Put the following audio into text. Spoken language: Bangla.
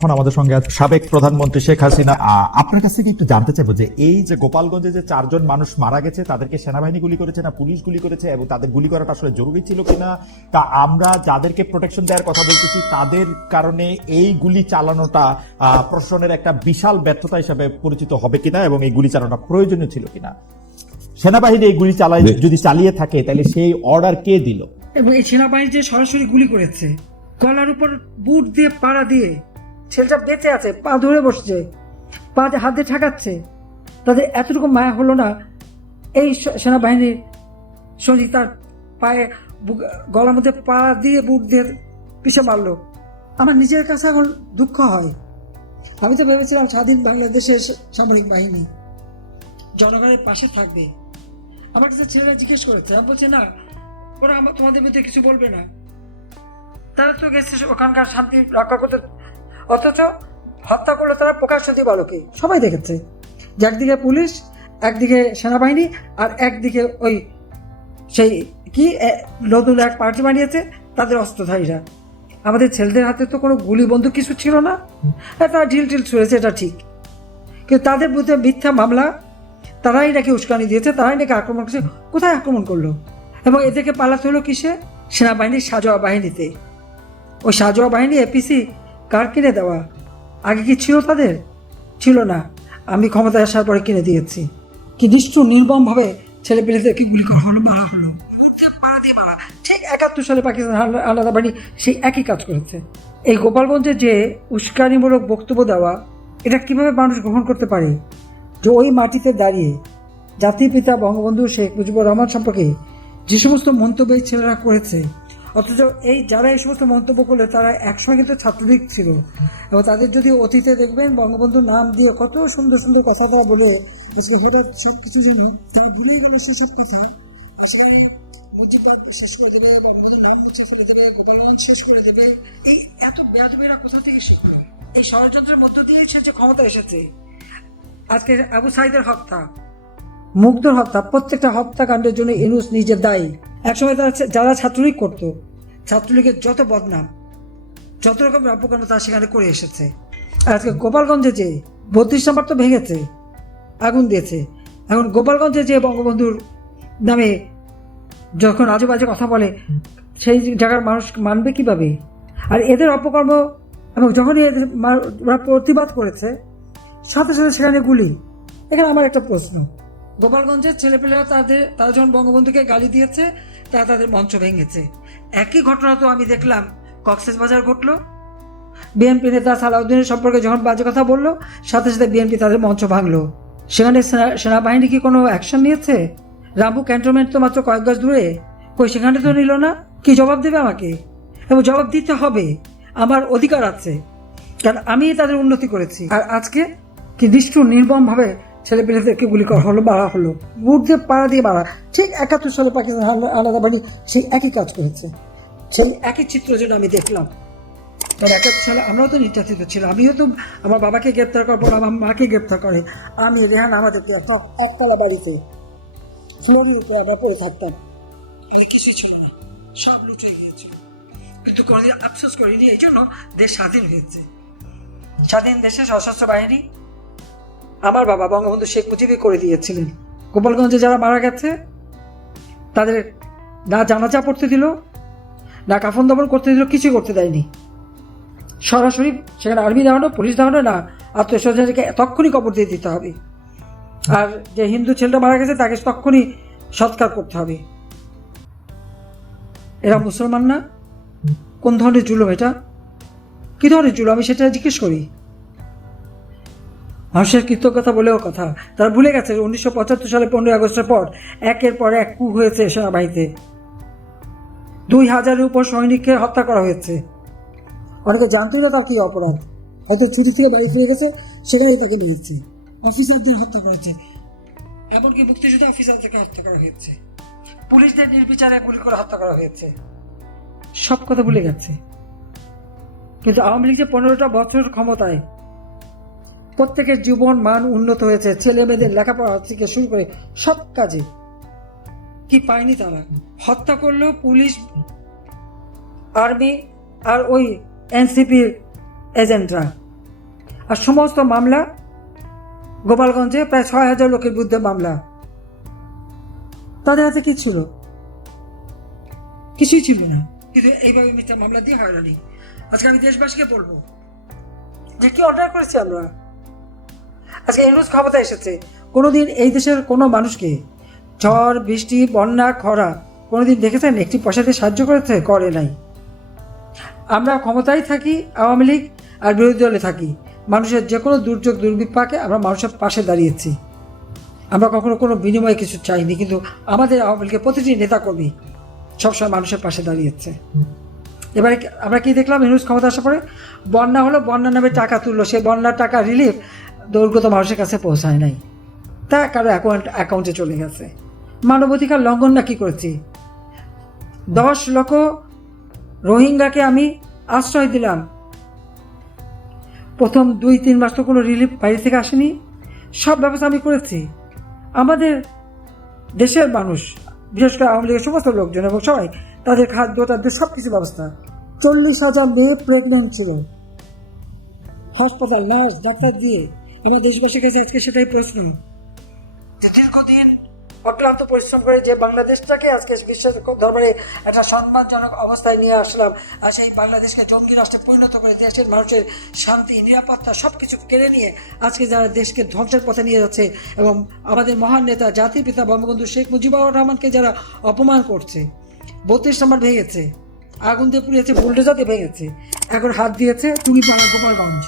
এখন আমাদের সঙ্গে আছে সাবেক প্রধানমন্ত্রী শেখ হাসিনা। আপনার কাছ থেকে একটু জানতে চাইব যে এই যে গোপালগঞ্জে যে চারজন মানুষ মারা গেছে তাদেরকে সেনাবাহিনী গুলি করেছে না পুলিশ গুলি করেছে এবং তাদের গুলি করাটা আসলে জরুরি ছিল কিনা? তা আমরা যাদেরকে প্রোটেকশন দেওয়ার কথা বলতেছি তাদের কারণে এই গুলি চালানোটা আহ, প্রশাসনের একটা বিশাল ব্যর্থতা হিসাবে পরিচিত হবে কিনা এবং এই গুলি চালানোটা প্রয়োজনীয় ছিল কিনা? সেনাবাহিনী এই গুলি চালাই যদি চালিয়ে থাকে তাহলে সেই অর্ডার কে দিল? এবং এই সেনাবাহিনী যে সরাসরি গুলি করেছে গলার উপর বুট দিয়ে পাড়া দিয়ে ছেলেটা বেঁচে আছে, পা ধরে বসছে, পা দিয়ে হাত দিয়ে ঠেকাচ্ছে তাদের এতটুকু মায়া হলো না? এই সেনাবাহিনীর সৈনিক তার পায়ে গলার মধ্যে পা দিয়ে বুট দিয়ে পিছে মারলো। আমার নিজের কাছে এখন দুঃখ হয়। আমি তো ভেবেছিলাম স্বাধীন বাংলাদেশের সামরিক বাহিনী জনগণের পাশে থাকবে। আমার কাছে ছেলেরা জিজ্ঞেস করেছে, আমি বলছি, না, ওরা তোমাদের বিরুদ্ধে কিছু বলবে না। তারা তো গেছে ওখানকার শান্তি রক্ষা করতে অথচ হত্যা করল তারা প্রকাশ্য দিবালোকে। সবাই দেখেছে। যে একদিকে পুলিশ, একদিকে সেনাবাহিনী, আর একদিকে ওই সেই কি নতুন এক পার্টি বানিয়েছে তাদের অস্ত্রধারীরা। আমাদের ছেলেদের হাতে তো কোনো গুলি বন্দুক কিছু ছিল না। হ্যাঁ তারা ঢিল টিল ছুঁড়েছে, এটা ঠিক। কিন্তু তাদের বিরুদ্ধে মিথ্যা মামলা, তারাই নাকি উস্কানি দিয়েছে, তারাই নাকি আক্রমণ করেছে, কোথায় আক্রমণ করল? এবং এদেরকে পালাতে হলো কিসে? সেনাবাহিনীর সাজোয়া বাহিনীতে। ওই সাজোয়া বাহিনী এপিসি কার কিনে দেওয়া? আগে কি ছিল তাদের? ছিল না। আমি ক্ষমতায় আসার পরে কিনে দিয়েছি। কি নিষ্ঠুর নির্মমভাবে ছেলে পেলেদেরকে গুলি করা হলো? মারা। হলো। ঠিক একাত্তর সালে পাকিস্তান আলাদা বাড়ি সেই একই কাজ করেছে। এই গোপালগঞ্জে যে উস্কানিমূলক বক্তব্য দেওয়া, এটা কীভাবে মানুষ গ্রহণ করতে পারে? যে ওই মাটিতে দাঁড়িয়ে জাতির পিতা বঙ্গবন্ধু শেখ মুজিবুর রহমান সম্পর্কে যে সমস্ত মন্তব্য ছেলেরা করেছে অথচ এই যারা এই সমস্ত মন্তব্য করলে, তারা একসময় কিন্তু ছাত্রলীগ ছিল। এবং তাদের যদি অতীতে দেখবেন, বঙ্গবন্ধুর নাম দিয়ে কত সুন্দর সুন্দর কথা তারা বলে সব কিছু যেন তারা ভুলে গেল সেসব কথা। আসলে মুজিবাদ শেষ করে দেবে, বঙ্গবন্ধুর নাম মুছে ফেলে দেবে, গোপালগঞ্জ শেষ করে দেবে। এই এত ব্যাজমেরা কোথা থেকে শিখলো? এই ষড়যন্ত্রের মধ্য দিয়ে সে যে ক্ষমতা এসেছে। আজকে আবু সাইদের হত্যা, মুগ্ধর হত্যা, প্রত্যেকটা হত্যাকাণ্ডের জন্য ইনুস নিজে দায়ী। একসময় তারা যারা ছাত্রলীগ করত ছাত্রলীগের যত বদনাম, যত রকম রাব্যকাণ্ড তারা সেখানে করে এসেছে। আর আজকে গোপালগঞ্জে যে বত্রিশ নম্বর তো ভেঙেছে, আগুন দিয়েছে। এখন গোপালগঞ্জে যে বঙ্গবন্ধুর নামে যখন আজে বাজে কথা বলে, সেই জায়গার মানুষ মানবে কীভাবে? আর এদের অপকর্ম এবং যখনই এদের ওরা প্রতিবাদ করেছে, সাথে সাথে সেখানে গুলি। এখানে আমার একটা প্রশ্ন। গোপালগঞ্জের ছেলেপেলেরা তাদের, তারা যখন বঙ্গবন্ধুকে গালি দিয়েছে, তারা তাদের মঞ্চ ভেঙেছে। একই ঘটনা তো আমি দেখলাম। কক্সেস বাজার ঘটলো। বিএনপি নেতা সালাউদ্দিনের সম্পর্কে যখন বাজে কথা বলল, সাথে সাথে বিএনপি তাদের মঞ্চ ভাঙলো। সেখানে সেনা- সেনাবাহিনী কি কোনো অ্যাকশন নিয়েছে? রামু ক্যান্টনমেন্ট তো মাত্র কয়েক গজ দূরে। কই, সেখানে তো নিল না? কি জবাব দেবে আমাকে? এবং জবাব দিতে হবে। আমার অধিকার আছে। কারণ আমি তাদের উন্নতি করেছি। আর আজকে কি নিষ্ঠুর, নির্মমভাবে ছেলে পেলেদেরকে গুলি করা হলো, মারা হলো? বুট পাড়া দিয়ে মারা। ঠিক একাত্তর সালে পাকিস্তান আলা- আলাদা বাহিনী সেই একই কাজ করেছে। সেই একই চিত্র যেন আমি দেখলাম। কারণ একাত্তর সালে আমরাও তো নির্যাতিত ছিলাম। আমিও তো আমার বাবাকে গ্রেপ্তার করার পর আমার মাকে গ্রেপ্তার করে। আমি রেহান আমাদের একতলা বাড়িতে। ফ্লোরের উপরে আমরা পড়ে থাকতাম। কিছুই ছিল না। সব লুটে গিয়েছিল কিন্তু কোনোদিন আফসোস করিনি এই জন্য দেশ স্বাধীন হয়েছে। স্বাধীন দেশে সশস্ত্র বাহিনী আমার বাবা বঙ্গবন্ধু শেখ মুজিবই করে দিয়েছিলেন। গোপালগঞ্জে যারা মারা গেছে, তাদের না জানাজা পড়তে দিল, না কাফন দমন করতে দিল, কিছুই করতে দেয়নি। সরাসরি সেখানে আর্মি দেওয়ানো পুলিশ দেওয়ানো না আত্মীয় স্বজনকে তক্ষুনি কবর দিয়ে দিতে হবে। আর যে হিন্দু ছেলেটা মারা গেছে, তাকে তক্ষুনি সৎকার করতে হবে। এরা মুসলমান না? কোন ধরনের জুলুম এটা? কি ধরনের জুলুম? আমি সেটা জিজ্ঞেস করি। মানুষের কৃতজ্ঞতা বলেও কথা। তারা ভুলে গেছে উনিশশো পঁচাত্তর সালে পনেরোই আগস্টের পর একের পর এক কু হয়েছে সেনাবাহিনীতে। দুই হাজারের উপর সৈনিককে হত্যা করা হয়েছে। অনেকে জানতই না তার কি অপরাধ। হয়তো ছুটি থেকে বাড়ি ফিরে গেছে, সেখানেই তাকে মেরেছে। অফিসারদের হত্যা করা হয়েছে। এমনকি মুক্তিযুদ্ধ অফিসারদেরকে হত্যা করা হয়েছে। পুলিশদের নির্বিচারে গুলি করে হত্যা করা হয়েছে। সব কথা ভুলে গেছে। কিন্তু আওয়ামী লীগ যে পনেরোটা বছর ক্ষমতায় প্রত্যেকের জীবন মান উন্নত হয়েছে। ছেলে মেয়েদের লেখাপড়া থেকে শুরু করে সব কাজে। কি পায়নি তারা? হত্যা করল পুলিশ আর্মি আর ওই এনসিপির এজেন্টরা। আর সমস্ত মামলা গোপালগঞ্জে প্রায় ছয় হাজার লোকের বিরুদ্ধে মামলা। তাদের হাতে কি ছিল? কিছুই ছিল না। কিন্তু এইভাবে মিথ্যা মামলা দিয়ে হয়রানি আজকে আমি দেশবাসীকে বলব যে কি অর্ডার করেছি আমরা? আজকে ইউনুস ক্ষমতা এসেছে। কোনোদিন এই দেশের কোনো মানুষকে ঝড়, বৃষ্টি, বন্যা, খরা কোনোদিন দেখেছেন? একটি পয়সাতে সাহায্য করেছে? করে নাই। আমরা ক্ষমতায় থাকি, আওয়ামী লীগ আর বিরোধী দলে থাকি। মানুষের যে কোনো দুর্যোগ, দুর্বিপাকে আমরা মানুষের পাশে দাঁড়িয়েছি। আমরা কখনো কোনো বিনিময়ে কিছু চাইনি, কিন্তু আমাদের আওয়ামী লীগের প্রতিটি নেতাকর্মী সবসময় মানুষের পাশে দাঁড়িয়েছে। এবারে আমরা কি দেখলাম হিউজ ক্ষমতা আসার পরে? বন্যা হলো, বন্যা নামে টাকা তুললো। সেই বন্যার টাকা রিলিফ দৌর্গত মানুষের কাছে পৌঁছায় নাই। তা কারও অ্যাকাউন্ট অ্যাকাউন্টে চলে গেছে। মানবাধিকার লঙ্ঘন না কি করেছি? দশ লক্ষ রোহিঙ্গাকে আমি আশ্রয় দিলাম। প্রথম দুই, তিন মাস তো কোনো রিলিফ বাইরে থেকে আসেনি। সব ব্যবস্থা আমি করেছি। আমাদের দেশের মানুষ, বিশেষ করে আওয়ামী লীগের সমস্ত লোকজন এবং সবাই, তাদের খাদ্য, তাদের সব কিছু ব্যবস্থা। চল্লিশ হাজার মেয়ে প্রেগনেন্ট ছিল। হাসপাতাল, নার্স, ডাক্তার দিয়ে আমার দেশবাসীর কাছে আজকে সেটাই প্রশ্ন। দীর্ঘদিন অক্লান্ত পরিশ্রম করে যে বাংলাদেশটাকে আজকে বিশ্বের দরবারে একটা সম্মানজনক অবস্থায় নিয়ে আসলাম, আর সেই বাংলাদেশকে জঙ্গি রাষ্ট্রে পরিণত করে দেশের মানুষের শান্তি, নিরাপত্তা সব কিছু কেড়ে নিয়ে আজকে যারা দেশকে ধ্বংসের পথে নিয়ে যাচ্ছে এবং আমাদের মহান নেতা, জাতির পিতা বঙ্গবন্ধু শেখ মুজিবুর রহমানকে যারা অপমান করছে, বত্রিশ নম্বর ভেঙেছে, আগুন দিয়ে পুড়িয়েছে দিয়ে ভেঙেছে, এখন হাত দিয়েছে তুমি পাড়া গোপালগঞ্জ